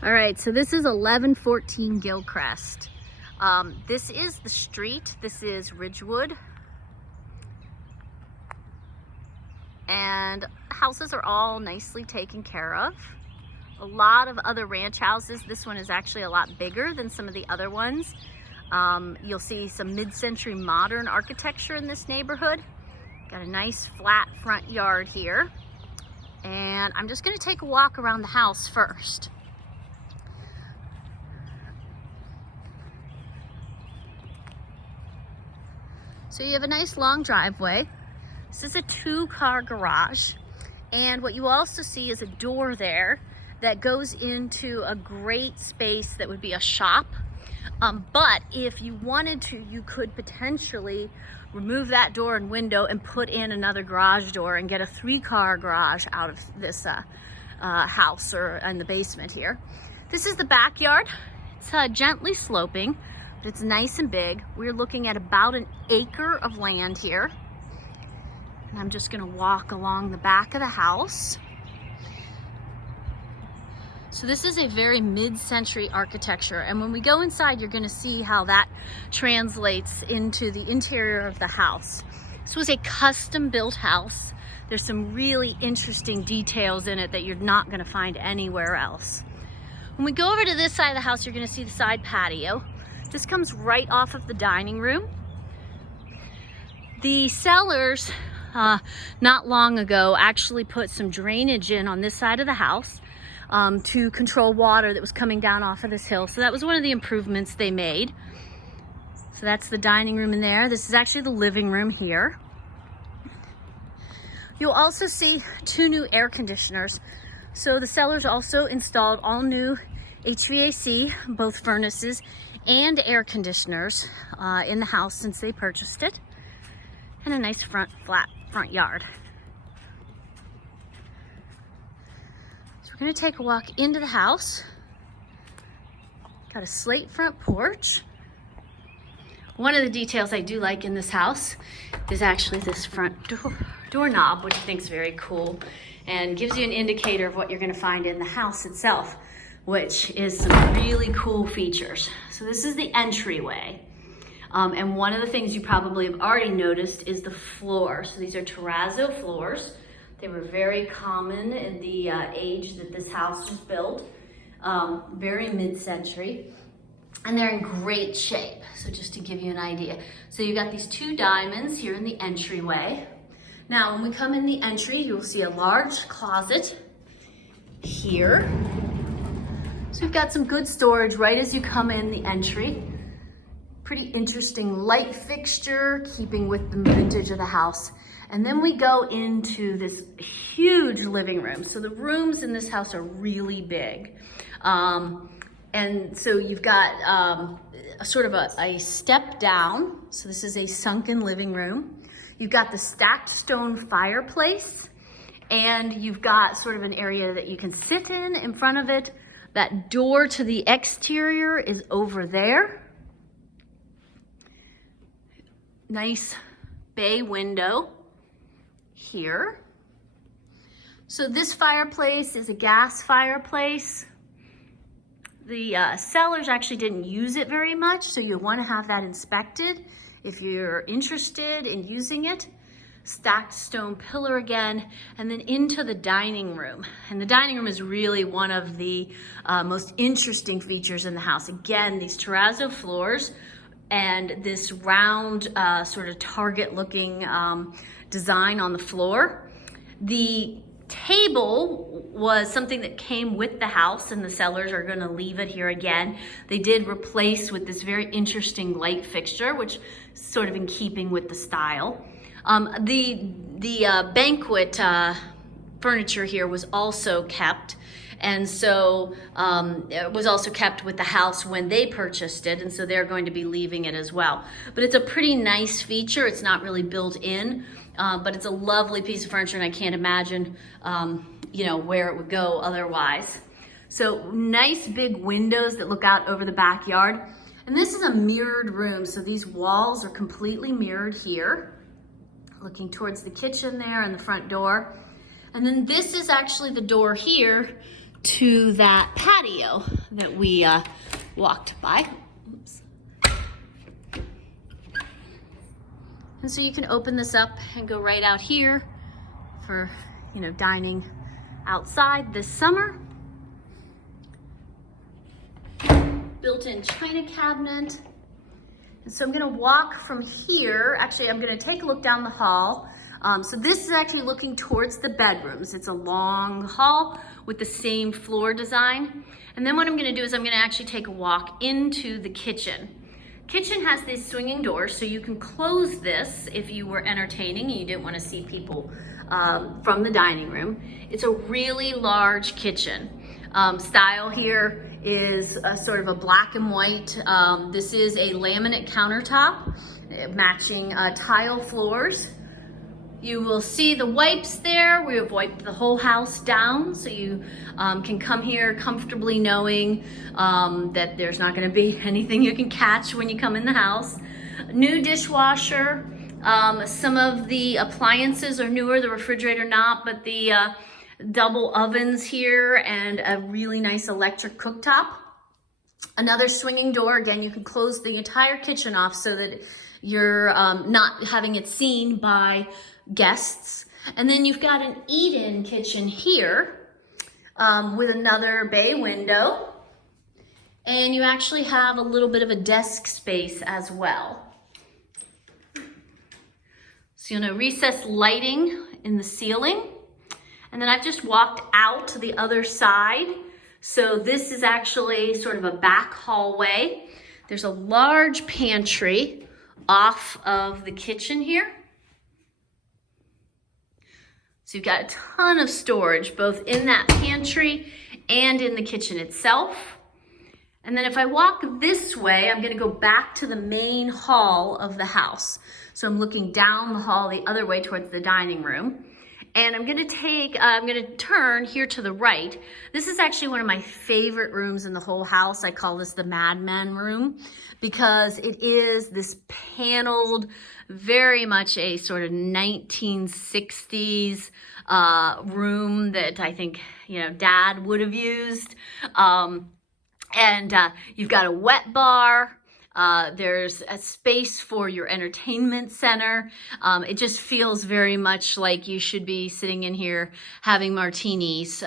All right, so this is 1114 Gilcrest. This is the street. This is Ridgewood. And houses are all nicely taken care of. A lot of other ranch houses. This one is actually a lot bigger than some of the other ones. You'll see some mid-century modern architecture in this neighborhood. Got a nice flat front yard here. And I'm just gonna take a walk around the house first. So you have a nice long driveway. This is a 2-car garage. And what you also see is a door there that goes into a great space that would be a shop. But if you wanted to, you could potentially remove that door and window and put in another garage door and get a 3-car garage out of this house or in the basement here. This is the backyard. It's gently sloping, but it's nice and big. We're looking at about an acre of land here. And I'm just gonna walk along the back of the house. So this is a very mid-century architecture. And when we go inside, you're gonna see how that translates into the interior of the house. This was a custom-built house. There's some really interesting details in it that you're not gonna find anywhere else. When we go over to this side of the house, you're gonna see the side patio. This comes right off of the dining room. The sellers, not long ago, actually put some drainage in on this side of the house to control water that was coming down off of this hill. So that was one of the improvements they made. So that's the dining room in there. This is actually the living room here. You'll also see 2 new air conditioners. So the sellers also installed all new HVAC, both furnaces and air conditioners in the house since they purchased it. And a nice flat front yard. So we're gonna take a walk into the house. Got a slate front porch. One of the details I do like in this house is actually this front doorknob, which I think is very cool and gives you an indicator of what you're gonna find in the house itself, which is some really cool features. So this is the entryway. And one of the things you probably have already noticed is the floor. So these are terrazzo floors. They were very common in the age that this house was built, very mid-century. And they're in great shape. So just to give you an idea. So you've got these 2 diamonds here in the entryway. Now, when we come in the entry, you'll see a large closet here. So we've got some good storage right as you come in the entry. Pretty interesting light fixture, keeping with the vintage of the house. And then we go into this huge living room. So the rooms in this house are really big. And so you've got a sort of a step down. So this is a sunken living room. You've got the stacked stone fireplace, and you've got sort of an area that you can sit in front of it. That door to the exterior is over there. Nice bay window here. So this fireplace is a gas fireplace. The sellers actually didn't use it very much, so you'll want to have that inspected if you're interested in using it. Stacked stone pillar again, and then into the dining room. And the dining room is really one of the most interesting features in the house. Again, these terrazzo floors and this round sort of target looking design on the floor. The table was something that came with the house, and the sellers are going to leave it here again. They did replace with this very interesting light fixture, which is sort of in keeping with the style. The banquet furniture here was also kept, and so it was also kept with the house when they purchased it, and so they're going to be leaving it as well. But it's a pretty nice feature. It's not really built in, but it's a lovely piece of furniture, and I can't imagine you know, where it would go otherwise. So nice big windows that look out over the backyard. And this is a mirrored room, so these walls are completely mirrored here, looking towards the kitchen there and the front door. And then this is actually the door here to that patio that we walked by. Oops. And so you can open this up and go right out here for, you know, dining outside this summer. Built-in china cabinet. And so I'm gonna walk from here. Actually, I'm gonna take a look down the hall. So this is actually looking towards the bedrooms. It's a long hall with the same floor design. And then what I'm gonna do is I'm gonna actually take a walk into the kitchen. Kitchen has these swinging doors, so you can close this if you were entertaining and you didn't want to see people from the dining room. It's a really large kitchen. Style here is a sort of a black and white. This is a laminate countertop, matching tile floors. You will see the wipes there. We have wiped the whole house down, so you can come here comfortably knowing that there's not gonna be anything you can catch when you come in the house. New dishwasher. Some of the appliances are newer, the refrigerator not, but the double ovens here and a really nice electric cooktop. Another swinging door. Again, you can close the entire kitchen off so that you're not having it seen by guests. And then you've got an eat-in kitchen here with another bay window. And you actually have a little bit of a desk space as well. So you know, recessed lighting in the ceiling. And then I've just walked out to the other side. So this is actually sort of a back hallway. There's a large pantry off of the kitchen here. So you've got a ton of storage, both in that pantry and in the kitchen itself. And then if I walk this way, I'm gonna go back to the main hall of the house. So I'm looking down the hall the other way towards the dining room. And I'm gonna turn here to the right. This is actually one of my favorite rooms in the whole house. I call this the Mad Men room because it is this paneled, very much a sort of 1960s room that I think, you know, Dad would have used. You've got a wet bar. There's a space for your entertainment center. It just feels very much like you should be sitting in here having martinis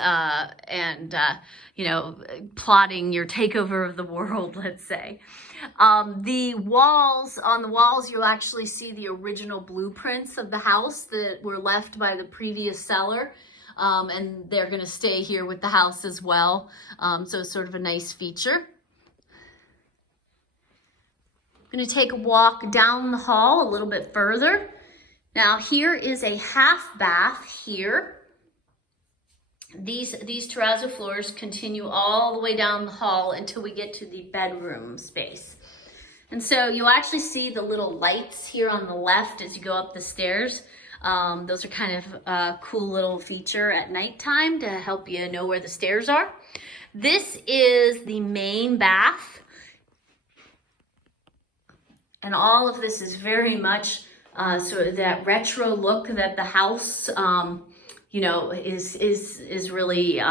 you know, plotting your takeover of the world, let's say. On the walls, you'll actually see the original blueprints of the house that were left by the previous seller. And they're gonna stay here with the house as well. So it's sort of a nice feature. I'm gonna take a walk down the hall a little bit further. Now here is a half bath here. These terrazzo floors continue all the way down the hall until we get to the bedroom space. And so you'll actually see the little lights here on the left as you go up the stairs. Those are kind of a cool little feature at nighttime to help you know where the stairs are. This is the main bath. And all of this is very much sort of that retro look that the house, you know, is really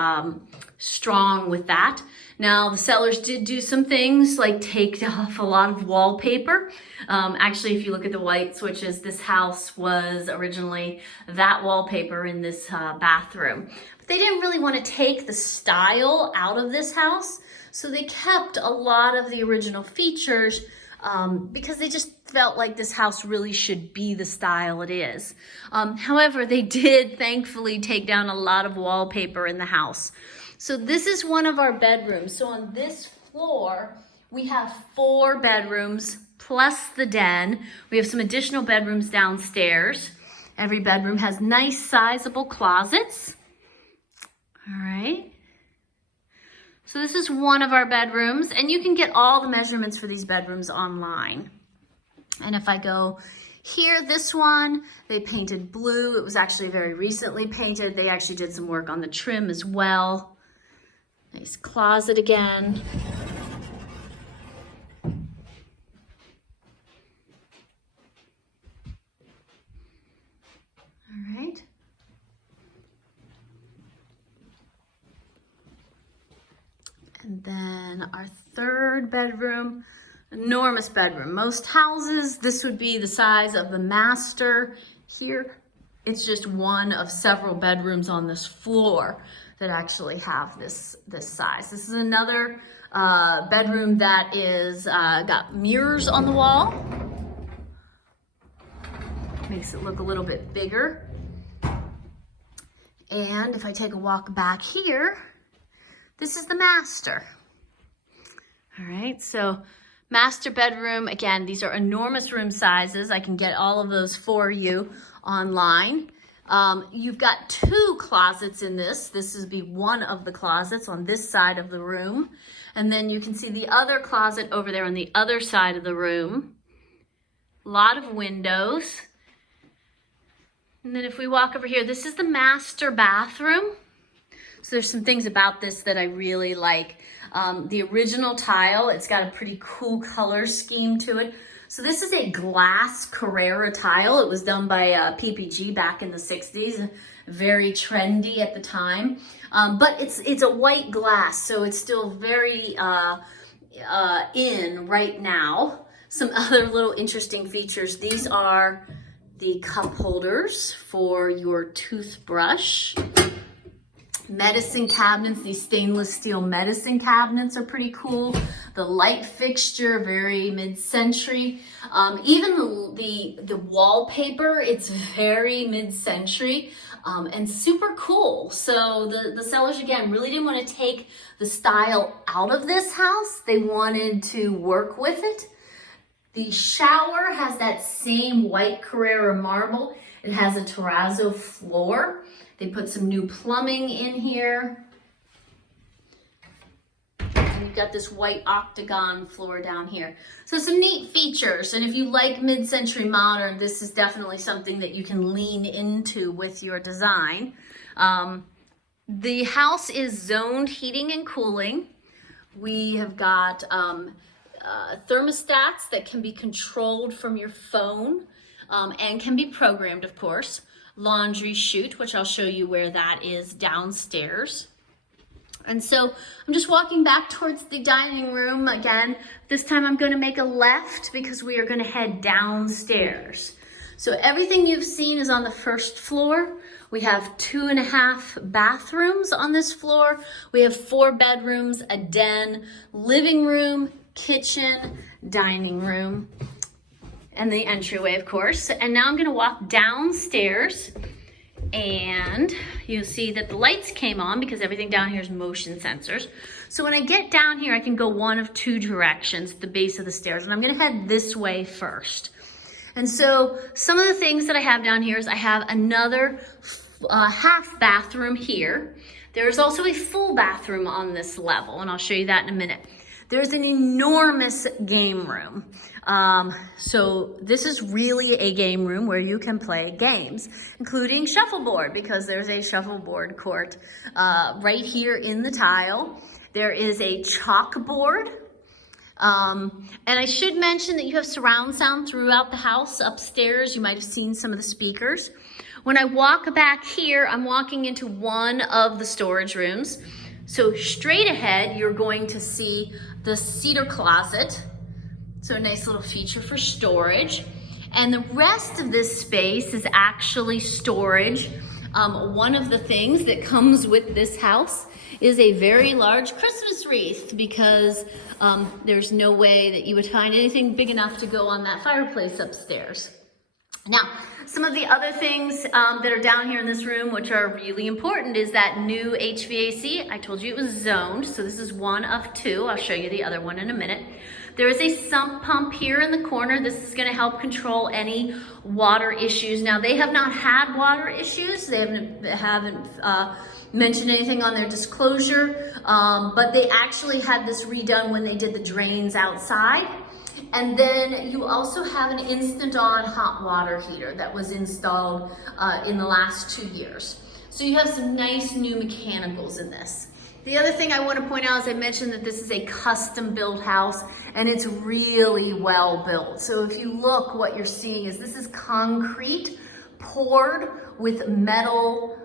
strong with that. Now, the sellers did do some things like take off a lot of wallpaper. Actually, if you look at the white switches, this house was originally that wallpaper in this bathroom. But they didn't really want to take the style out of this house, so they kept a lot of the original features because they just felt like this house really should be the style it is. However, they did thankfully take down a lot of wallpaper in the house. So this is one of our bedrooms. So on this floor, we have 4 bedrooms plus the den. We have some additional bedrooms downstairs. Every bedroom has nice sizable closets. All right. So this is one of our bedrooms, and you can get all the measurements for these bedrooms online. And if I go here, this one, they painted blue. It was actually very recently painted. They actually did some work on the trim as well. Nice closet again. All right. then our third bedroom, enormous bedroom. Most houses, this would be the size of the master. Here, it's just one of several bedrooms on this floor that actually have this size. This is another bedroom that is got mirrors on the wall. Makes it look a little bit bigger. And if I take a walk back here, this is the master. All right, so master bedroom, again, these are enormous room sizes. I can get all of those for you online. You've got 2 closets in this. This would be one of the closets on this side of the room. And then you can see the other closet over there on the other side of the room. A lot of windows. And then if we walk over here, this is the master bathroom. So there's some things about this that I really like. The original tile, it's got a pretty cool color scheme to it. So this is a glass Carrera tile. It was done by PPG back in the 60s, very trendy at the time. But it's a white glass, so it's still very in right now. Some other little interesting features. These are the cup holders for your toothbrush. Medicine cabinets, these stainless steel medicine cabinets are pretty cool. The light fixture, very mid-century. Even the wallpaper, it's very mid-century and super cool. So the sellers, again, really didn't want to take the style out of this house. They wanted to work with it. The shower has that same white Carrera marble. It has a terrazzo floor. They put some new plumbing in here. And you've got this white octagon floor down here. So some neat features. And if you like mid-century modern, this is definitely something that you can lean into with your design. The house is zoned heating and cooling. We have got thermostats that can be controlled from your phone and can be programmed, of course. Laundry chute, which I'll show you where that is downstairs. And so I'm just walking back towards the dining room again. This time I'm going to make a left because we are going to head downstairs. So everything you've seen is on the first floor. We have 2.5 bathrooms on this floor. We have 4 bedrooms, a den, living room, kitchen, dining room, and the entryway, of course. And now I'm gonna walk downstairs and you'll see that the lights came on because everything down here is motion sensors. So when I get down here, I can go one of 2 directions at the base of the stairs, and I'm gonna head this way first. And so some of the things that I have down here is I have another half bathroom here. There's also a full bathroom on this level, and I'll show you that in a minute. There's an enormous game room. So this is really a game room where you can play games, including shuffleboard, because there's a shuffleboard court right here in the tile. There is a chalkboard. And I should mention that you have surround sound throughout the house. Upstairs, you might have seen some of the speakers. When I walk back here, I'm walking into one of the storage rooms. So straight ahead, you're going to see the cedar closet. So a nice little feature for storage. And the rest of this space is actually storage. One of the things that comes with this house is a very large Christmas wreath, because there's no way that you would find anything big enough to go on that fireplace upstairs. Now, some of the other things that are down here in this room, which are really important, is that new HVAC. I told you it was zoned, so this is one of 2. I'll show you the other one in a minute. There is a sump pump here in the corner. This is going to help control any water issues. Now, they have not had water issues. They haven't mentioned anything on their disclosure, but they actually had this redone when they did the drains outside. And then you also have an instant-on hot water heater that was installed in the last 2 years. So you have some nice new mechanicals in this. The other thing I want to point out is I mentioned that this is a custom-built house, and it's really well built. So if you look, what you're seeing is this is concrete poured with metal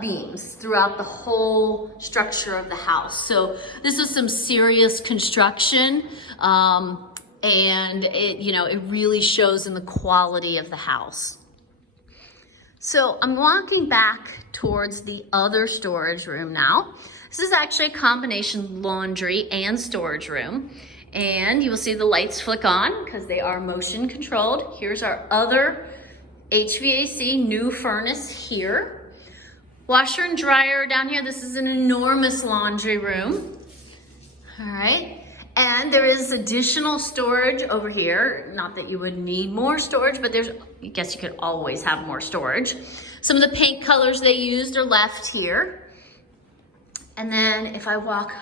beams throughout the whole structure of the house. So this is some serious construction, and it really shows in the quality of the house. So I'm walking back towards the other storage room now. This is actually a combination laundry and storage room. And you will see the lights flick on because they are motion controlled. Here's our other HVAC new furnace here. Washer and dryer down here. This is an enormous laundry room. All right. And there is additional storage over here. Not that you would need more storage, but I guess you could always have more storage. Some of the paint colors they used are left here. And then if I walk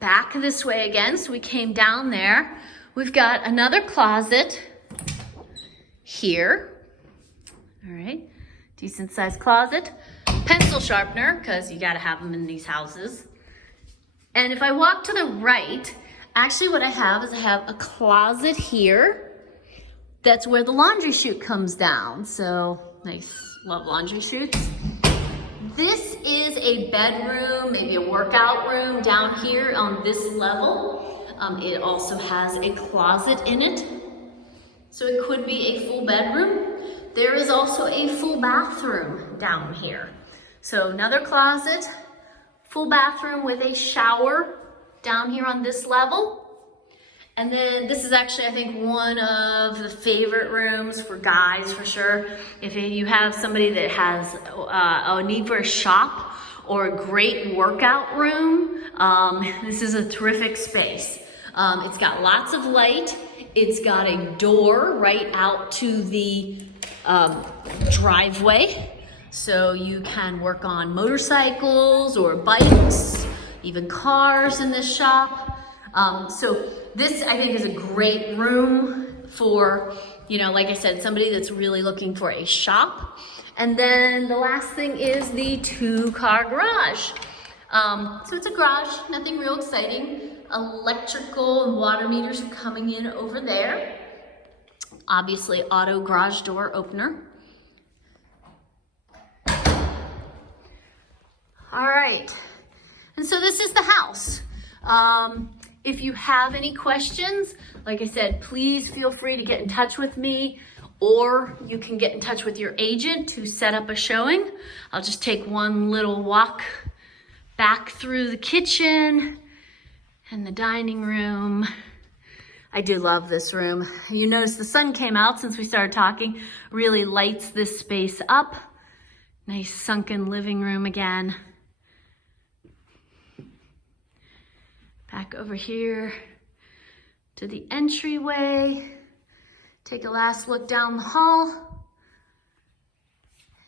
back this way again, so we came down there, we've got another closet here. All right, decent sized closet. Pencil sharpener, because you gotta have them in these houses. And if I walk to the right, actually what I have is I have a closet here. That's where the laundry chute comes down. So nice, love laundry chutes. This is a bedroom, maybe a workout room down here on this level. It also has a closet in it. So it could be a full bedroom. There is also a full bathroom down here. So another closet, full bathroom with a shower down here on this level. And then this is actually, I think, one of the favorite rooms for guys for sure. If you have somebody that has a need for a shop or a great workout room, this is a terrific space. It's got lots of light. It's got a door right out to the driveway. So you can work on motorcycles or bikes, even cars in this shop. So this, I think, is a great room for, like I said, somebody that's really looking for a shop. And then the last thing is the 2-car garage. So it's a garage, nothing real exciting. Electrical and water meters are coming in over there. Obviously, auto garage door opener. All right, and so this is the house. If you have any questions, like I said, please feel free to get in touch with me, or you can get in touch with your agent to set up a showing. I'll just take one little walk back through the kitchen and the dining room. I do love this room. You notice the sun came out since we started talking, really lights this space up. Nice sunken living room again. Back over here to the entryway. Take a last look down the hall.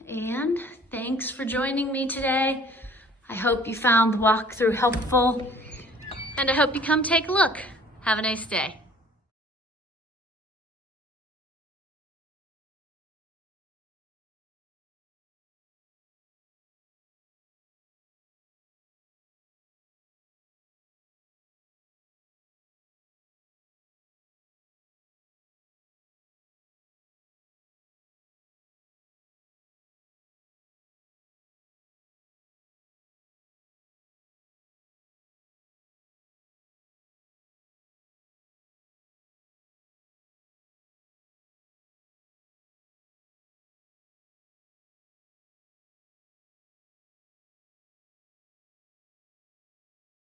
And thanks for joining me today. I hope you found the walkthrough helpful, and I hope you come take a look. Have a nice day.